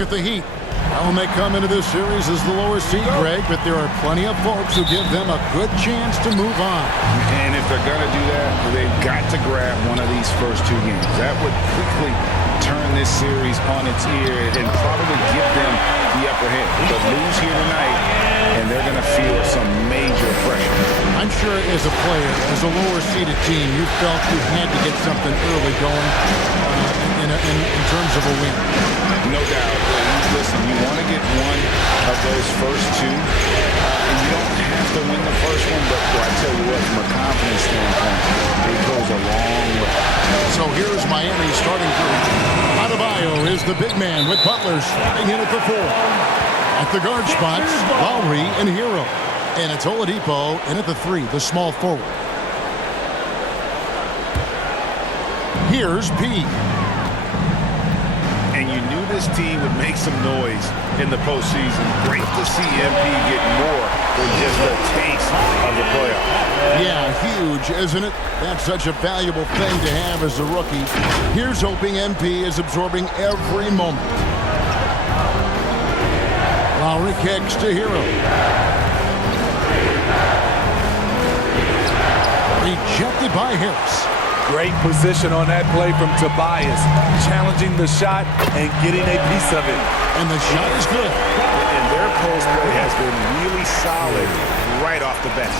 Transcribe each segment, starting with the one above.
look at the Heat. Well, they come into this series as the lower seed, Greg, but there are plenty of folks who give them a good chance to move on. And if they're going to do that, they've got to grab one of these first two games. That would quickly turn this series on its ear and probably give them the upper hand. They'll lose here tonight, and they're going to feel some major pressure. I'm sure as a player, as a lower-seeded team, you felt you had to get something early going in terms of a win. No doubt. Listen, you want to get one of those first two, and you don't have to win the first one, but I tell you what, from a confidence standpoint, it goes a long way. So here's Miami starting group. Adebayo is the big man with Butler sliding in at the 4. At the guard spots, Lowry and Hero. And it's Oladipo in at the 3, the small forward. Here's P. And you knew this team would make some noise in the postseason. Great to see MP get more than just a taste of the playoffs. Yeah, huge, isn't it? That's such a valuable thing to have as a rookie. Here's hoping MP is absorbing every moment. Lowry kicks to Hero. Rejected by Harris. Great position on that play from Tobias, challenging the shot and getting a piece of it. And the shot is good. And their post play has been really solid right off the bat.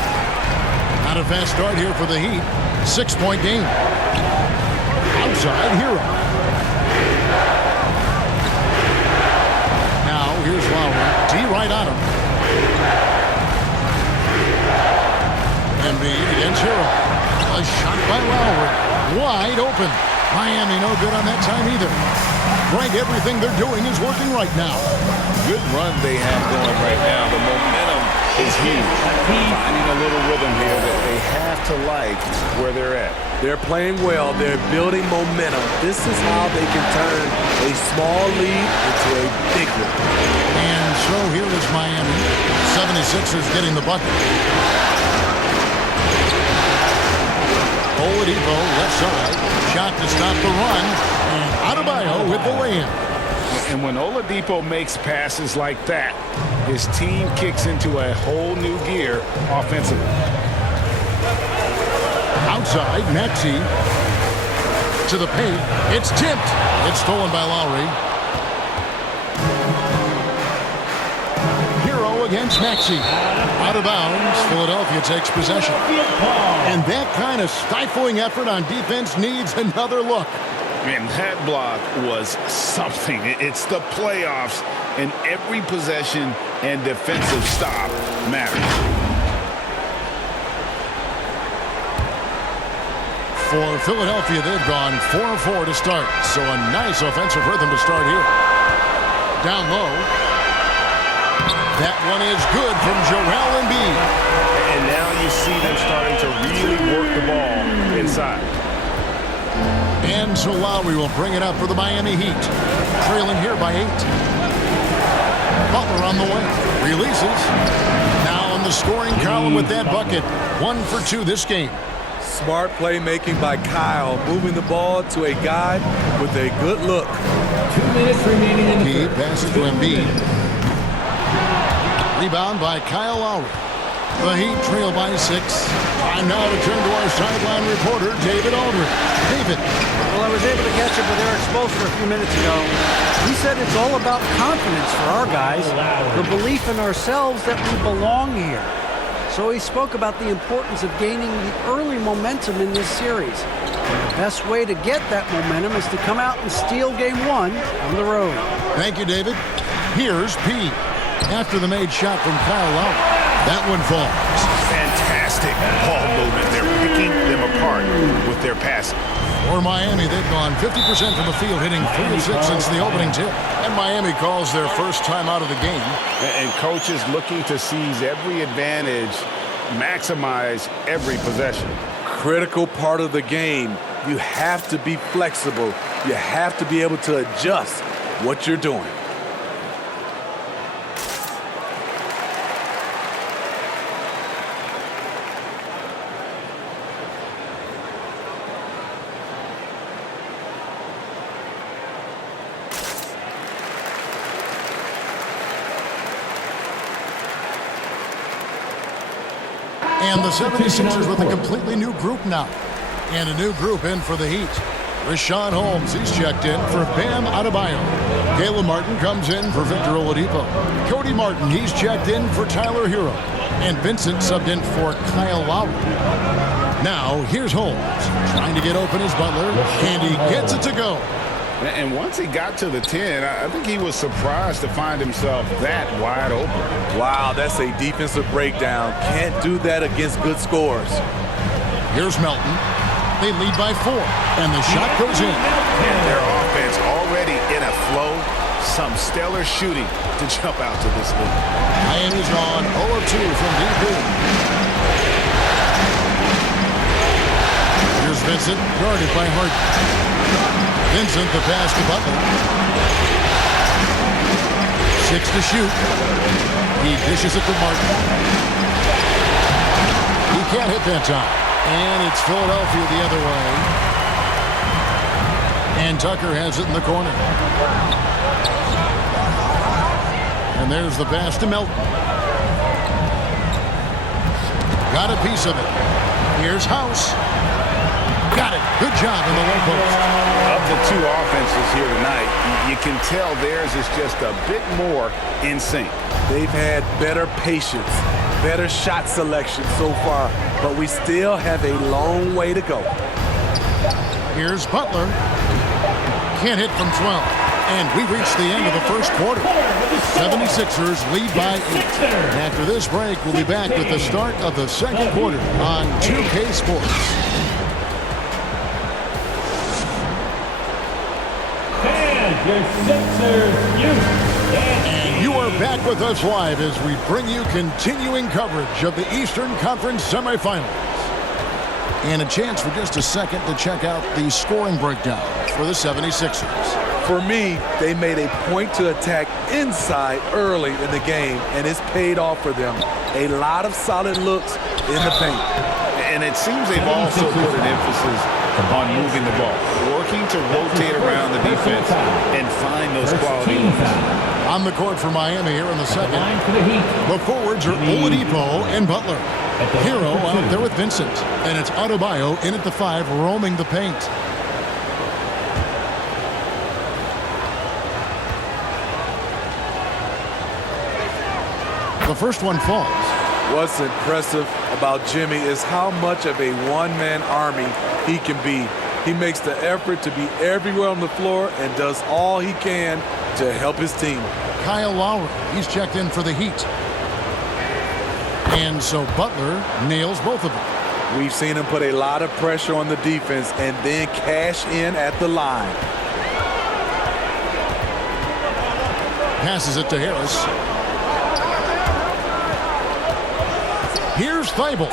Not a fast start here for the Heat. 6-point game. Outside, Hero. Now, here's Lowry. D right on him. Embiid against Hero. A shot by Lowry. Wide open. Miami no good on that time either. Greg, everything they're doing is working right now. Good run they have going right now. The momentum is huge. Finding a little rhythm here that they have to like where they're at. They're playing well. They're building momentum. This is how they can turn a small lead into a big one. And so here is Miami. 76ers getting the bucket. Oladipo left side. Shot to stop the run. And Adebayo with the lay-in. And when Oladipo makes passes like that, his team kicks into a whole new gear offensively. Outside, Maxey to the paint. It's tipped. It's stolen by Lowry. Hero against Maxey. Out of bounds. Philadelphia takes possession. And that kind of stifling effort on defense needs another look. And that block was something. It's the playoffs, and every possession and defensive stop matters. For Philadelphia, they've gone 4-4 to start. So a nice offensive rhythm to start here. Down low. That one is good from Joel Embiid. And now you see them starting to really work the ball inside. And so Lowry will bring it up for the Miami Heat. Trailing here by 8. Butler on the way. Releases. Now in the scoring column with that bucket. 1 for 2 this game. Smart playmaking by Kyle, moving the ball to a guy with a good look. 2 minutes remaining in the He third. passes to Embiid. Rebound by Kyle Lowry. The Heat trail by 6. Time now to turn to our sideline reporter, David Aldridge. David. Well, I was able to catch up with Eric Spoelstra a few minutes ago. He said it's all about confidence for our guys, the belief in ourselves that we belong here. So he spoke about the importance of gaining the early momentum in this series. The best way to get that momentum is to come out and steal game 1 on the road. Thank you, David. Here's P. After the made shot from Kyle Lowry. That one falls. Fantastic ball movement. They're picking them apart with their passing. For Miami, they've gone 50% from the field, hitting 3 of 6 since the opening tip. And Miami calls their first time out of the game. And coaches looking to seize every advantage, maximize every possession. Critical part of the game. You have to be flexible. You have to be able to adjust what you're doing. And the 76ers with a completely new group now. And a new group in for the Heat. Richaun Holmes, he's checked in for Bam Adebayo. Caleb Martin comes in for Victor Oladipo. Cody Martin, he's checked in for Tyler Hero. And Vincent subbed in for Kyle Lowry. Now, here's Holmes, trying to get open as Butler, and he gets it to go. And once he got to the 10, I think he was surprised to find himself that wide open. Wow, that's a defensive breakdown. Can't do that against good scores. Here's Melton. They lead by 4, and the shot goes in. And their offense already in a flow. Some stellar shooting to jump out to this lead. Miami's gone 0 of 2 from deep. Here's Vincent, guarded by Harden. Vincent, the pass to Butler. 6 to shoot. He dishes it to Martin. He can't hit that time. And it's Philadelphia the other way. And Tucker has it in the corner. And there's the pass to Melton. Got a piece of it. Here's House. Got it. Good job in the low post. Of the two offenses here tonight, you can tell theirs is just a bit more in sync. They've had better patience, better shot selection so far, but we still have a long way to go. Here's Butler. Can't hit from 12. And we reach the end of the first quarter. 76ers lead by 8. And after this break, we'll be back with the start of the second quarter on 2K Sports. Your Sixers youth. And you are back with us live as we bring you continuing coverage of the Eastern Conference semifinals. And a chance for just a second to check out the scoring breakdown for the 76ers. For me, they made a point to attack inside early in the game, and it's paid off for them. A lot of solid looks in the paint. And it seems they've also put an emphasis on moving the ball, working to rotate around the defense and find those quality looks. On the court for Miami here in the second. The forwards are Oladipo and Butler. Hero out there with Vincent. And it's Adebayo in at the 5, roaming the paint. The first one falls. What's impressive about Jimmy is how much of a one-man army he can be. He makes the effort to be everywhere on the floor and does all he can to help his team. Kyle Lowry, he's checked in for the Heat. And so Butler nails both of them. We've seen him put a lot of pressure on the defense and then cash in at the line. Passes it to Harris. Here's Thibault.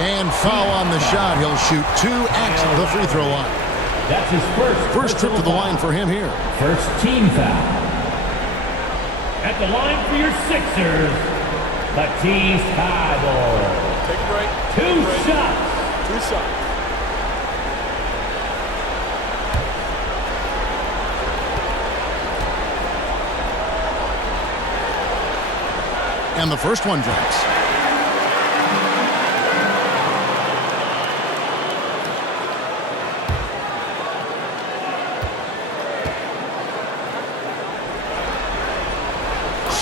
And foul on the shot. He'll shoot 2 at the free throw line. That's his First trip to the line for him here. First team foul. At the line for your Sixers, Matisse Thybulle. Take a break. 2 shots. 2 shots. And the first one drops.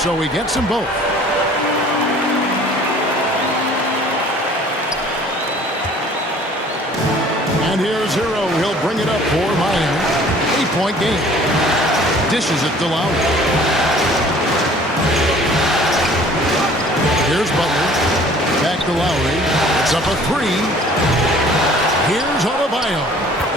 So he gets them both. And here's Hero. He'll bring it up for Miami. 8-point game. Dishes it to Lowry. Here's Butler. Back to Lowry. It's up a 3. Here's Adebayo.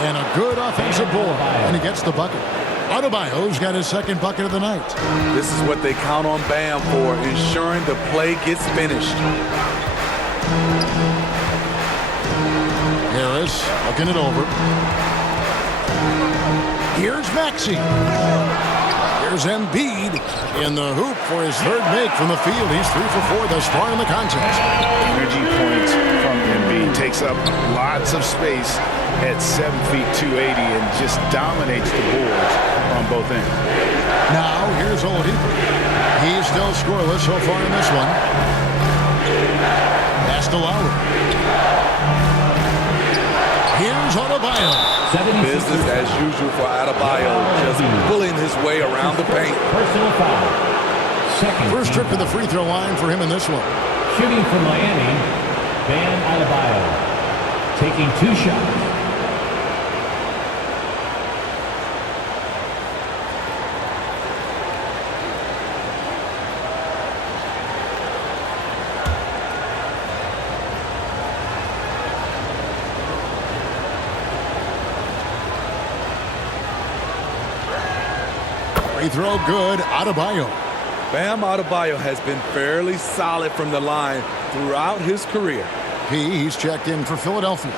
And a good offensive board. And he gets the bucket. Adebayo's got his second bucket of the night. This is what they count on Bam for, ensuring the play gets finished. Harris looking it over. Here's Maxey. Here's Embiid in the hoop for his third make from the field. He's 3 for 4 thus far in the contest. Energy points from Embiid. Takes up lots of space at 7 feet 280 and just dominates the boards on both ends. Now here's Oladipo. He's still scoreless so far in this one. Pass to Lowry. Here's Adebayo. Business as usual for Adebayo, just pulling his way around the paint. Personal foul. Second. First trip to the free throw line for him in this one. Shooting for Miami, Bam Adebayo. Taking 2 shots. Free throw good. Adebayo. Bam Adebayo has been fairly solid from the line throughout his career. He's checked in for Philadelphia.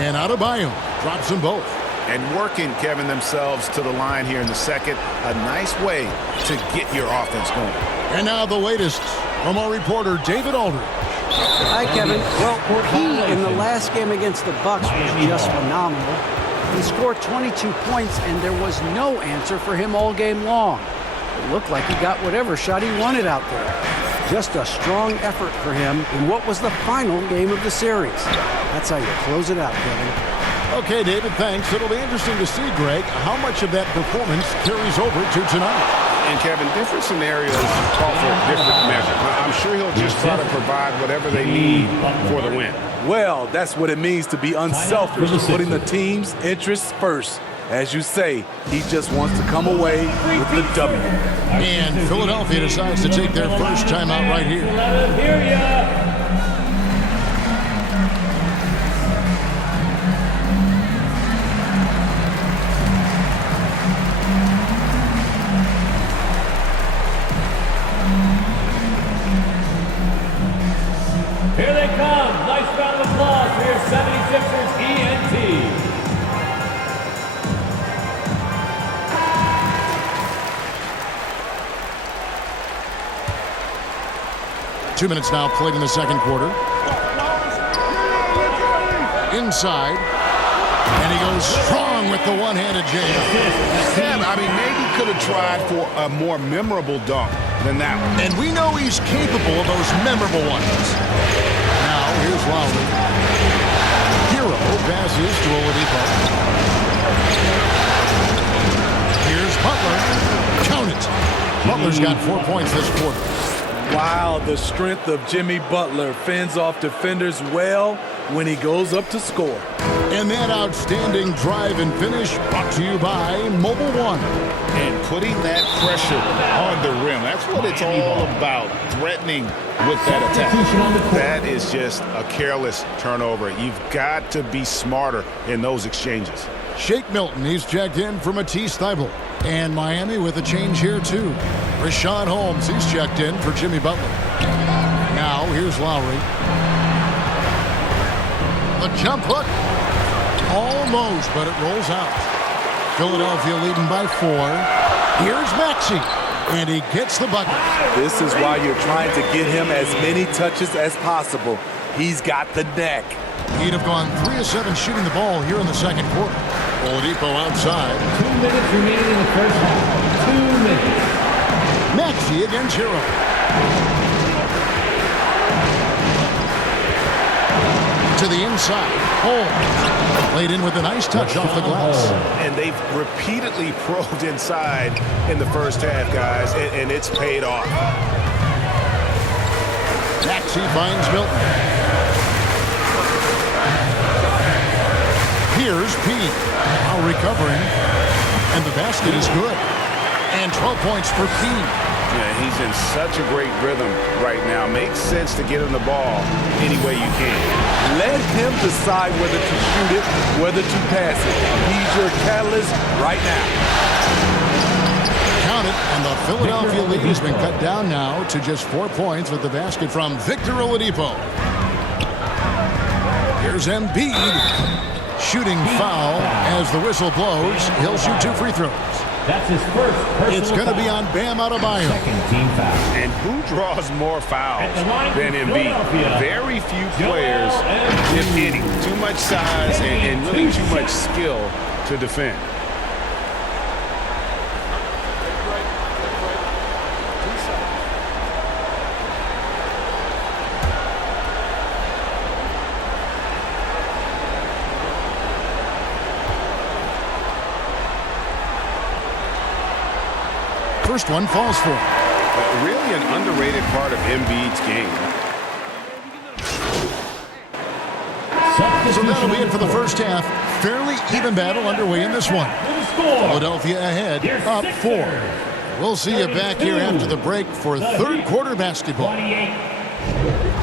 And Adebayo drops them both. And working, Kevin, themselves to the line here in the second. A nice way to get your offense going. And now the latest from our reporter, David Aldridge. Hi, Kevin. Well, he in the last game against the Bucks was just phenomenal. He scored 22 points, and there was no answer for him all game long. It looked like he got whatever shot he wanted out there. Just a strong effort for him in what was the final game of the series. That's how you close it out, Kevin. Okay, David, thanks. It'll be interesting to see, Greg, how much of that performance carries over to tonight. And, Kevin, different scenarios call for a different measure. I'm sure he'll just try to provide whatever they need for the win. Well, that's what it means to be unselfish, putting the team's interests first. As you say, he just wants to come away with the W. And Philadelphia decides to take their first timeout right here. Here they come. Nice round of applause for your 76ers ENT. 2 minutes now played in the second quarter. Inside. And he goes strong with the one-handed jam. Yeah, I mean, maybe could have tried for a more memorable dunk than that one. And we know he's capable of those memorable ones. Now, here's Lowry. Hero passes to Oladipo. Here's Butler. Count it. Butler's got 4 points this quarter. Wow, the strength of Jimmy Butler fends off defenders well when he goes up to score. And that outstanding drive and finish brought to you by Mobile One. And putting that pressure on the rim. That's what it's all about, threatening with that attack. That is just a careless turnover. You've got to be smarter in those exchanges. Shake Milton, he's checked in for Matisse Thybulle. And Miami with a change here, too. Rashawn Holmes, he's checked in for Jimmy Butler. Now, here's Lowry. The jump hook. Almost, but it rolls out. Philadelphia leading by 4. Here's Maxey. And he gets the bucket. This is why you're trying to get him as many touches as possible. He's got the neck. He'd have gone 3 of 7 shooting the ball here in the second quarter. Oladipo outside. 2 minutes remaining in the first half. 2 minutes. Maxey against Hero. To the inside. Holmes. Laid in with a nice touch off the glass. And they've repeatedly probed inside in the first half, guys, and it's paid off. Maxey finds Milton. Here's P. Now recovering. And the basket is good. And 12 points for P. Yeah, he's in such a great rhythm right now. Makes sense to get him the ball any way you can. Let him decide whether to shoot it, whether to pass it. He's your catalyst right now. Count it, and the Philadelphia lead has been cut down now to just 4 points with the basket from Victor Oladipo. Here's Embiid. Shooting foul as the whistle blows. He'll shoot 2 free throws. That's his first personal It's going to be foul. on Bam Adebayo. Second team foul. And who draws more fouls At the line than for Embiid? Philadelphia, Very few Joel players, Embiid. if any. Too much size and really too much skill to defend. First one falls for him. Really an underrated part of Embiid's game. So that'll be it for the first half. Fairly even battle underway in this one. Philadelphia ahead, up 4. We'll see you back here after the break for third quarter basketball. 28.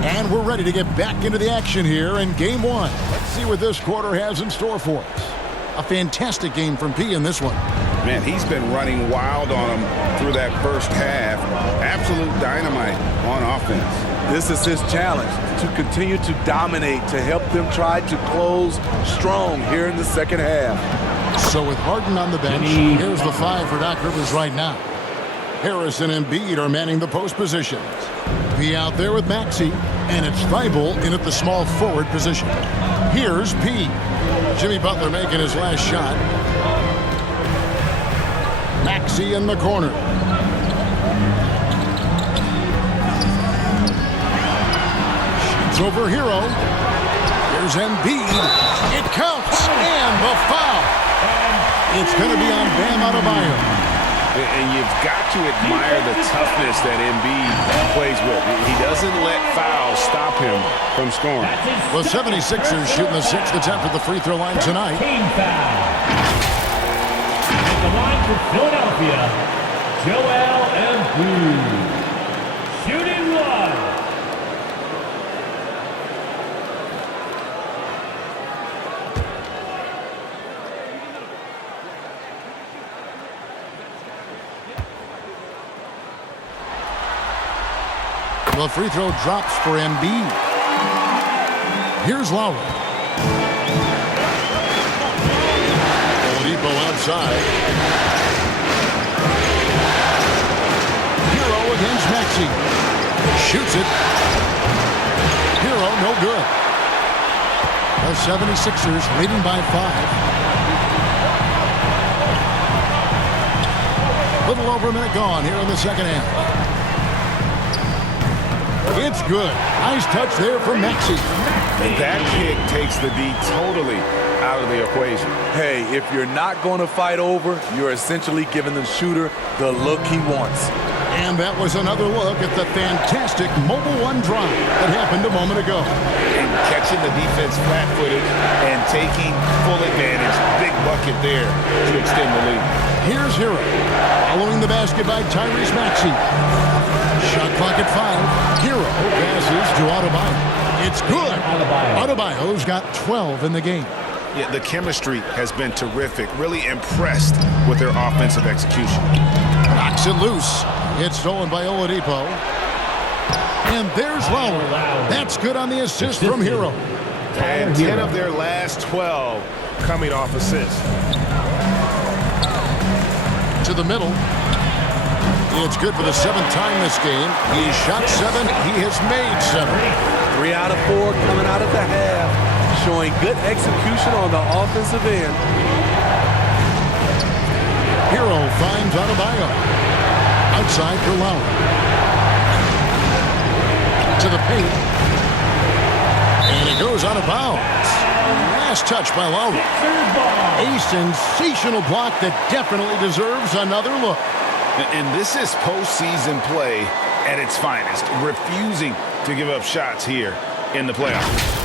And we're ready to get back into the action here in game one. Let's see what this quarter has in store for us. A fantastic game from P in this one. Man, he's been running wild on him through that first half. Absolute dynamite on offense. This is his challenge, to continue to dominate, to help them try to close strong here in the second half. So with Harden on the bench, here's the 5 for Doc Rivers right now. Harris and Embiid are manning the post positions. P out there with Maxey, and it's Thibault in at the small forward position. Here's P. Jimmy Butler making his last shot. Maxey in the corner. Shoots over Hero. Here's Embiid. It counts, and the foul. It's going to be on Bam Adebayo. And you've got to admire the toughness that Embiid plays with. He doesn't let fouls stop him from scoring. The 76ers shooting the 6th attempt at the free throw line tonight. Team foul. At the line for Philadelphia, Joel Embiid. Shooting one. The free throw drops for Embiid. Here's Lowry. Oladipo outside. Hero against Maxey. Shoots it. Hero, no good. The 76ers leading by 5. Little over a minute gone here in the second half. It's good. Nice touch there from Maxey. That kick takes the D totally out of the equation. Hey, if you're not going to fight over, you're essentially giving the shooter the look he wants. And that was another look at the fantastic mobile one drive that happened a moment ago. And catching the defense flat-footed and taking full advantage. Big bucket there to extend the lead. Here's Hero. Following the basket by Tyrese Maxey. Shot clock at 5. Hero passes to Adebayo. It's good. Adebayo's got 12 in the game. Yeah, the chemistry has been terrific. Really impressed with their offensive execution. Knocks it loose. It's stolen by Oladipo. And there's Lowry. That's good on the assist from Hero. And 10 of their last 12 coming off assists. To the middle. It's good for the 7th time this game. He shot 7. He has made 7. 3 out of 4 coming out of the half, showing good execution on the offensive end. Hero finds Adebayo. Outside for Lowry. To the paint. And it goes out of bounds. Last touch by Lowry. A sensational block that definitely deserves another look. And this is postseason play at its finest, refusing to give up shots here in the playoffs.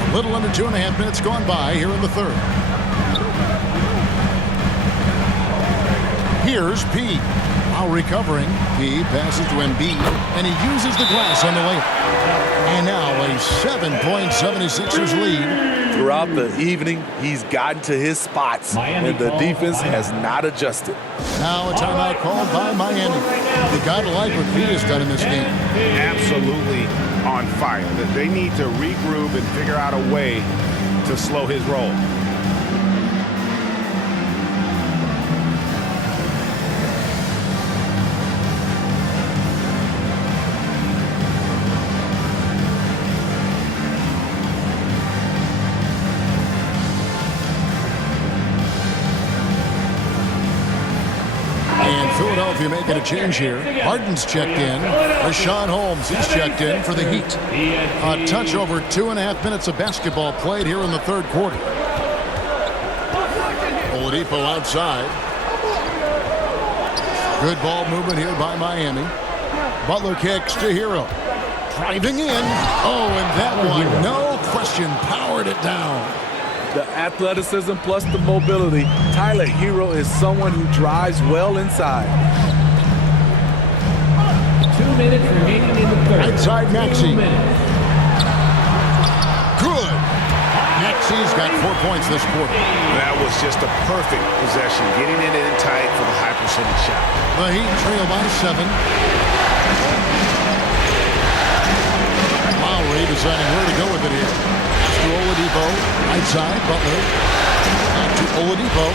A little under 2.5 minutes gone by here in the third. Here's P. While recovering, P passes to Embiid, and he uses the glass on the layup. And now a 7-76ers lead. Throughout the evening, he's gotten to his spots, and the defense has not adjusted. Now a timeout called by Miami. You got to like what P has done in this game. Absolutely on fire. They need to regroup and figure out a way to slow his roll. Philadelphia making a change here. Harden's checked in. Richaun Holmes, he's checked in for the Heat. A touch over 2.5 minutes of basketball played here in the third quarter. Oladipo outside. Good ball movement here by Miami. Butler kicks to Hero. Driving in. Oh, and that one, no question, powered it down. The athleticism plus the mobility. Tyler Hero is someone who drives well inside. 2 minutes remaining in the third. Outside Maxey. Good. Maxey's got 4 points this quarter. That was just a perfect possession, getting it in tight for the high percentage shot. The Heat trail by 7. Lowry deciding where to go with it here. To Oladipo, right side, Butler, back to Oladipo.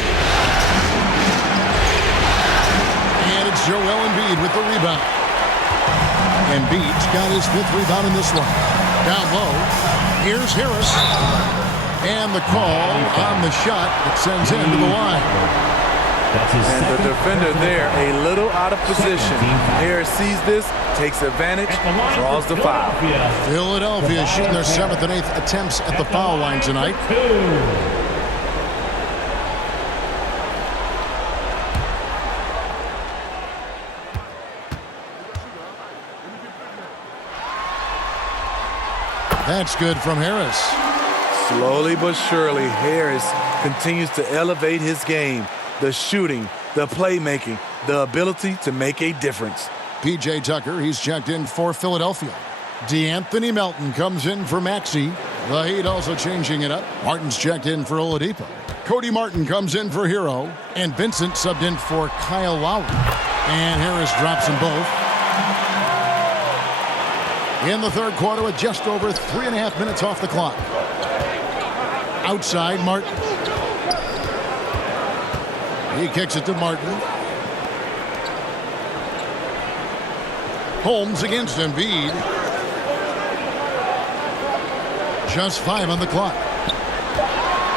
And it's Joel Embiid with the rebound. Embiid's got his 5th rebound in this one. Down low, here's Harris. And the call on the shot that sends him to the line. And the defender there, a little out of position. Harris sees this, takes advantage, draws the foul. Philadelphia shooting their 7th and 8th attempts at the foul line tonight. That's good from Harris. Slowly but surely, Harris continues to elevate his game. The shooting, the playmaking, the ability to make a difference. P.J. Tucker, he's checked in for Philadelphia. DeAnthony Melton comes in for Maxey. The Heat also changing it up. Martin's checked in for Oladipo. Cody Martin comes in for Hero. And Vincent subbed in for Kyle Lowry. And Harris drops them both. In the third quarter with just over 3.5 minutes off the clock. Outside, Martin. He kicks it to Martin. Holmes against Embiid. Just 5 on the clock.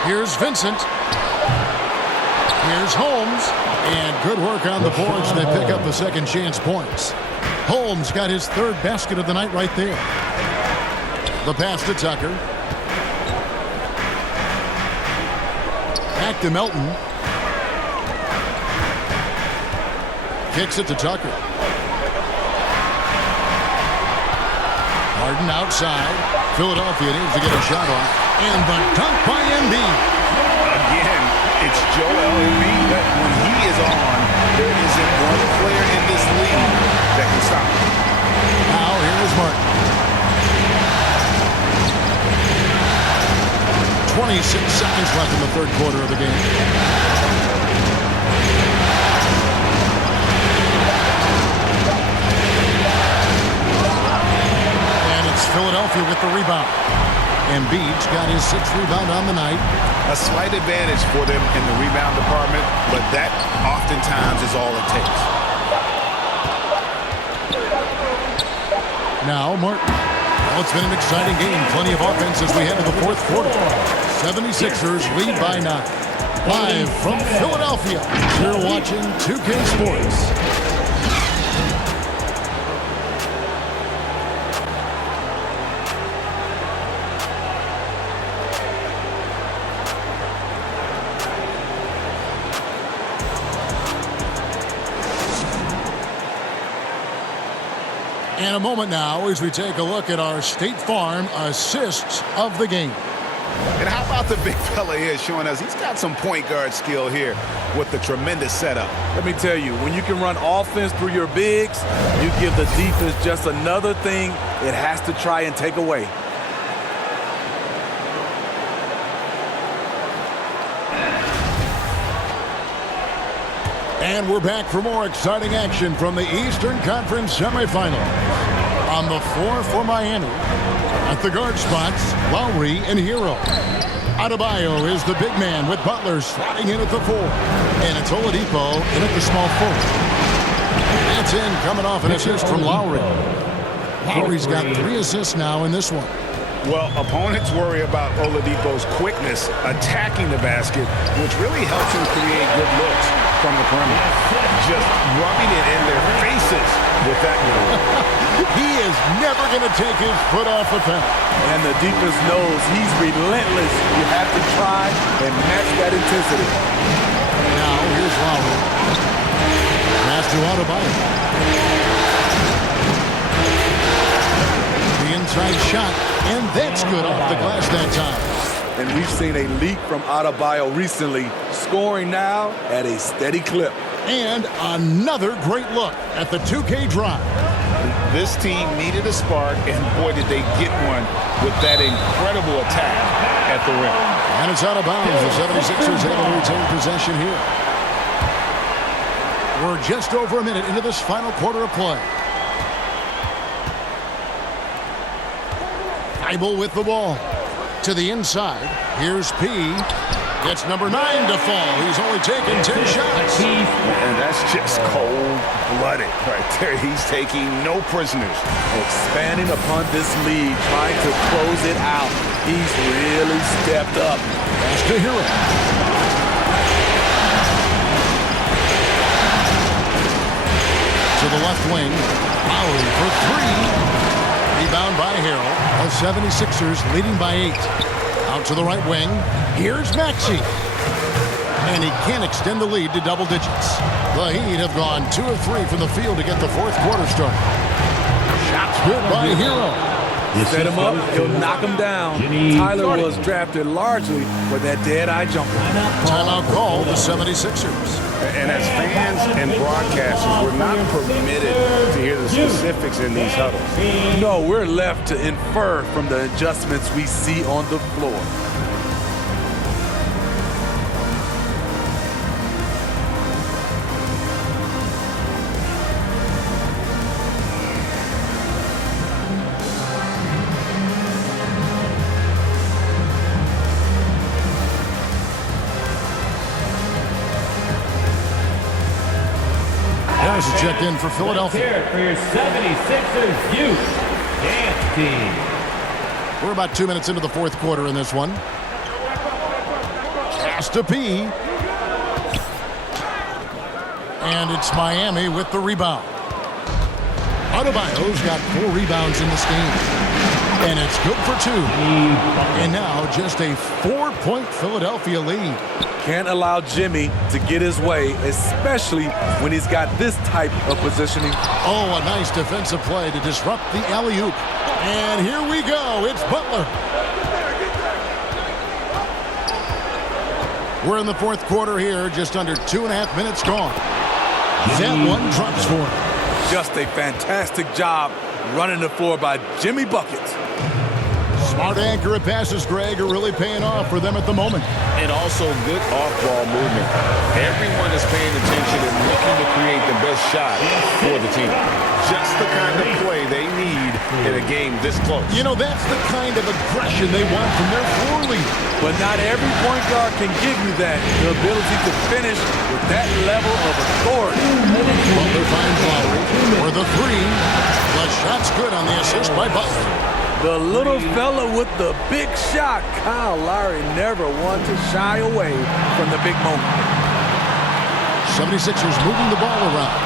Here's Vincent. Here's Holmes. And good work on the boards. They pick up the second chance points. Holmes got his 3rd basket of the night right there. The pass to Tucker. Back to Melton. Kicks it to Tucker. Harden outside. Philadelphia needs to get a shot off. And the dunk by Embiid. Again, it's Joel Embiid. When he is on, there isn't one player in this league that can stop him. Now here is Martin. 26 seconds left in the third quarter of the game. Philadelphia with the rebound. Embiid's got his 6th rebound on the night. A slight advantage for them in the rebound department, but that oftentimes is all it takes. Now Martin. Well, it's been an exciting game. Plenty of offense as we head to the fourth quarter. 76ers lead by 9. Live from Philadelphia, you're watching 2K Sports. And a moment now as we take a look at our State Farm assists of the game. And how about the big fella here showing us he's got some point guard skill here with the tremendous setup. Let me tell you, when you can run offense through your bigs, you give the defense just another thing it has to try and take away. And we're back for more exciting action from the Eastern Conference semifinals. On the floor for Miami, at the guard spots, Lowry and Hero. Adebayo is the big man with Butler sliding in at the 4. And it's Oladipo in at the small forward. That's in, coming off an assist from Lowry. Lowry's got 3 assists now in this one. Well, opponents worry about Oladipo's quickness attacking the basket, which really helps him create good looks from the perimeter. Just rubbing it in their faces with that move. He is never going to take his foot off the pedal. And the defense knows he's relentless. You have to try and match that intensity. Now, here's Lowry. Pass to Adebayo. The inside shot, and that's good off the glass that time. And we've seen a leak from Adebayo recently, scoring now at a steady clip. And another great look at the 2K drive. This team needed a spark, and boy, did they get one with that incredible attack at the rim. And it's out of bounds. The 76ers able to retain possession here. We're just over a minute into this final quarter of play. Thibault with the ball. To the inside. Here's P. Gets number 9 to fall. He's only taken 10 shots. And that's just cold-blooded right there. He's taking no prisoners. Expanding upon this lead, trying to close it out. He's really stepped up. Pass to Hero. To the left wing. Lowry for 3. Rebound by Harrell. The 76ers leading by 8. Out to the right wing. Here's Maxey. And he can't extend the lead to double digits. The Heat have gone 2 of 3 from the field to get the fourth quarter started. Shots good by Hero. Set him up, he'll knock him down. Tyler was drafted largely for that dead-eye jumper. Timeout call, the 76ers. And as fans and broadcasters, we're not permitted to hear the specifics in these huddles. No, we're left to infer from the adjustments we see on the floor. Harris is checked in for Philadelphia. For your 76ers youth dance team. We're about 2 minutes into the fourth quarter in this one. Pass to P. And it's Miami with the rebound. Adebayo's got 4 rebounds in this game. And it's good for 2. And now just a 4-point Philadelphia lead. Can't allow Jimmy to get his way, especially when he's got this type of positioning. Oh, a nice defensive play to disrupt the alley-oop. And here we go. It's Butler. We're in the fourth quarter here. Just under 2.5 minutes gone. That one drops for him. Just a fantastic job running the floor by Jimmy Buckets. Smart accurate passes, Greg, are really paying off for them at the moment. And also good off-ball movement. Everyone is paying attention and looking to create the best shot for the team. Just the kind of play they need in a game this close. You know, that's the kind of aggression they want from their floor leader. But not every point guard can give you that. The ability to finish with that level of authority. Butler finds Lowry for the 3. The shot's good on the assist by Butler. The little fella with the big shot. Kyle Lowry never one to shy away from the big moment. 76ers moving the ball around.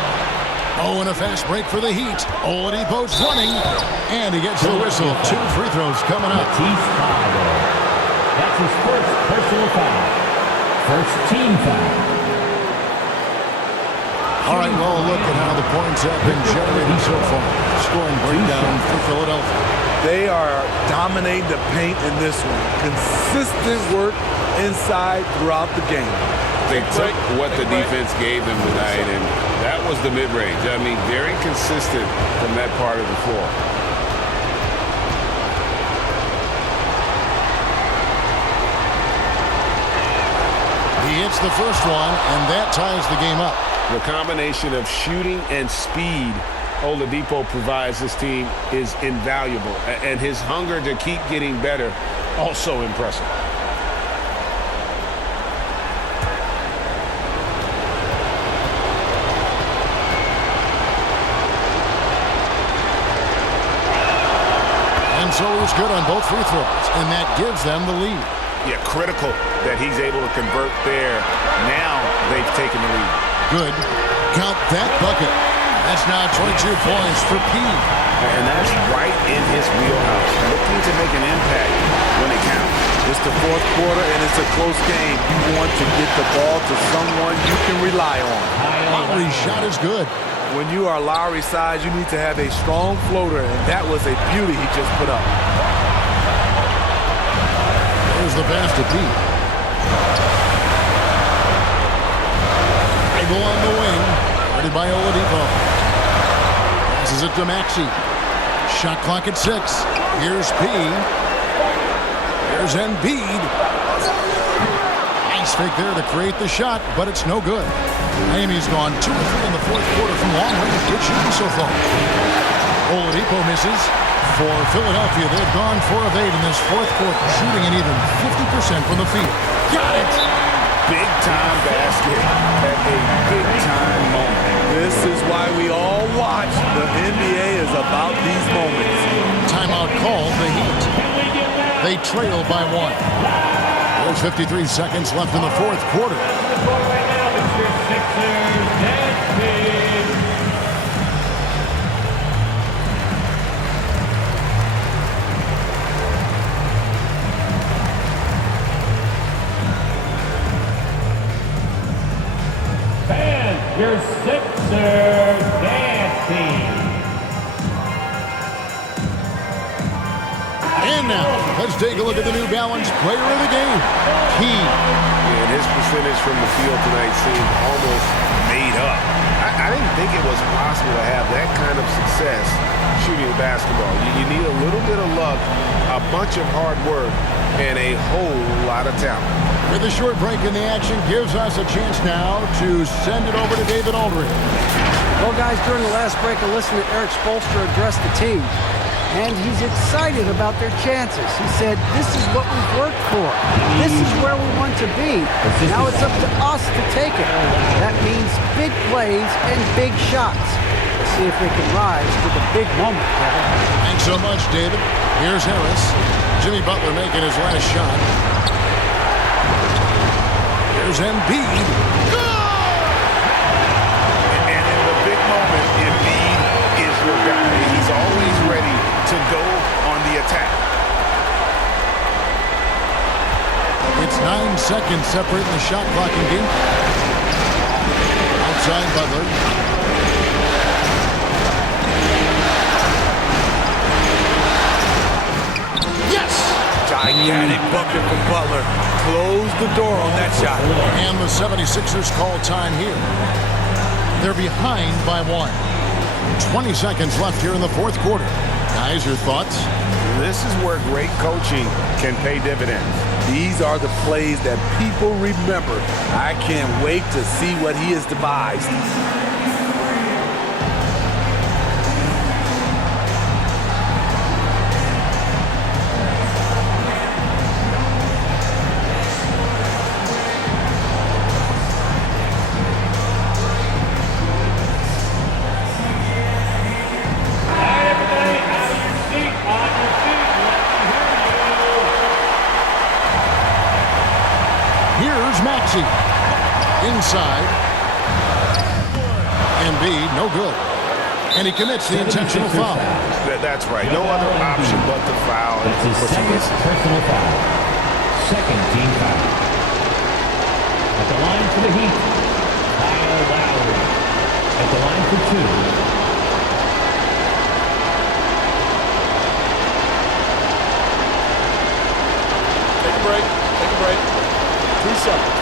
Oh, and a fast break for the Heat. Oladipo's running, and he gets the whistle. 2 free throws coming up. Matisse Thybulle. That's his first personal foul. First team foul. All right, well, look at how the points have been generated so far. Scoring breakdown for Philadelphia. They are dominating the paint in this one. Consistent work inside throughout the game. They took what the defense gave them tonight, and that was the mid-range. I mean, very consistent from that part of the floor. He hits the first one, and that ties the game up. The combination of shooting and speed Oladipo provides this team is invaluable, and his hunger to keep getting better also impressive. And so he was good on both free throws, and that gives them the lead. Yeah, critical that he's able to convert there. Now they've taken the lead. Good. Count that bucket. That's now 22 points for P. And that's right in his wheelhouse. Looking to make an impact when it counts. It's the fourth quarter, and it's a close game. You want to get the ball to someone you can rely on. Lowry's shot is good. When you are Lowry size, you need to have a strong floater, and that was a beauty he just put up. There's the pass to P. Dribble on the wing. Guarded by Oladipo. Passes it to Maxey. Shot clock at 6. Here's P. There's Embiid. Nice fake there to create the shot, but it's no good. Miami's gone 2 of 3 in the fourth quarter from long range. Good shooting so far. Oladipo misses. For Philadelphia, they've gone 4 of 8 in this fourth quarter, shooting an even 50% from the field. Got it! Big-time basket at a big-time moment. This is why we all watch. The NBA is about these moments. Timeout called the Heat. They trail by 1. There's 53 seconds left in the fourth quarter. Your Sixers dance team. And now, let's take a look at the New Balance player of the game, Key. And his percentage from the field tonight seemed almost made up. I didn't think it was possible to have that kind of success shooting the basketball. You need a little bit of luck, a bunch of hard work, and a whole lot of talent. With a short break in the action, gives us a chance now to send it over to David Aldridge. Well, guys, during the last break, I listened to Eric Spoelstra address the team, and he's excited about their chances. He said, this is what we've worked for. This is where we want to be. Now it's up to us to take it. That means big plays and big shots. Let's see if they can rise to the big moment, Kevin. Thanks so much, David. Here's Harris. Jimmy Butler making his last shot. Here's Embiid. Good! And in the big moment, Embiid is your guy. He's always ready to go on the attack. It's 9 seconds separating the shot clock and game. Outside Butler. Yes! Gigantic bucket from Butler. Close the door on that shot. And the 76ers call time here. They're behind by 1. 20 seconds left here in the fourth quarter. Guys, your thoughts? This is where great coaching can pay dividends. These are the plays that people remember. I can't wait to see what he has devised. Maxey inside. Embiid, no good. And he commits the intentional foul. That's right. No other option but the foul. That's his second personal foul. Second team foul. At the line for the Heat, Kyle Lowry. for 2. Take a break. Take a break. 2 seconds.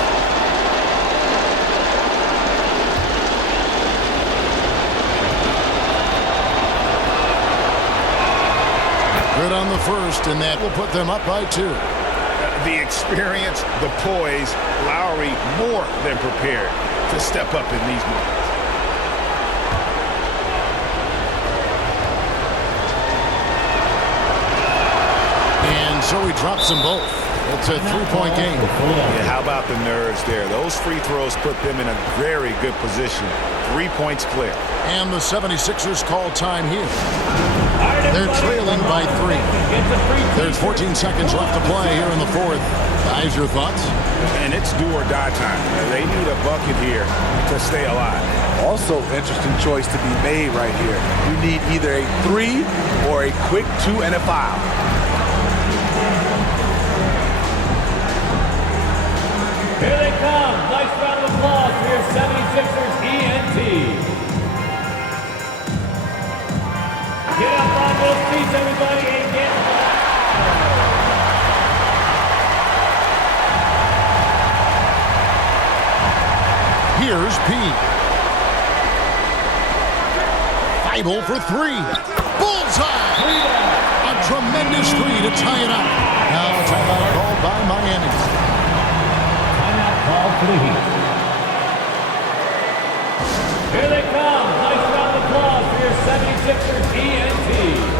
Good on the first, and that will put them up by 2. The experience, the poise, Lowry more than prepared to step up in these moments. And so he drops them both. It's a 3-point game. Yeah, how about the nerves there? Those free throws put them in a very good position. 3 points clear. And the 76ers call time here. They're trailing by 3. There's 14 seconds left to play here in the fourth. Guys, your thoughts? And it's do or die time. They need a bucket here to stay alive. Also, interesting choice to be made right here. You need either a 3 or a quick 2 and a foul. Here they come. Nice round of applause for your 76ers ENT. Get up on those feet, everybody, and get Here's P. Feibel for 3. Bullseye! A tremendous 3 to tie it up. Now a timeout called by Miami. timeout call for the Heat. Here they come. Nice round of applause for your 76ers ENT.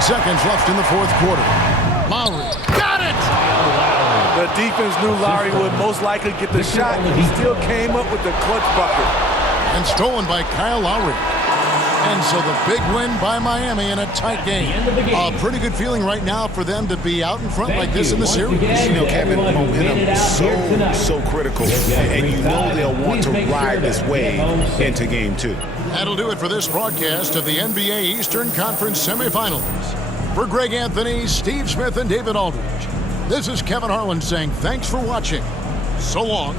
Seconds left in the fourth quarter. Lowry got it! The defense knew Lowry would most likely get the shot. He still came up with the clutch bucket. And stolen by Kyle Lowry. And so the big win by Miami in a tight game. A pretty good feeling right now for them to be out in front like this in the series. You know, Kevin, momentum is so critical. And you know they'll want to ride this wave into game 2. That'll do it for this broadcast of the NBA Eastern Conference semifinals. For Greg Anthony, Steve Smith, and David Aldridge, this is Kevin Harlan saying thanks for watching. So long.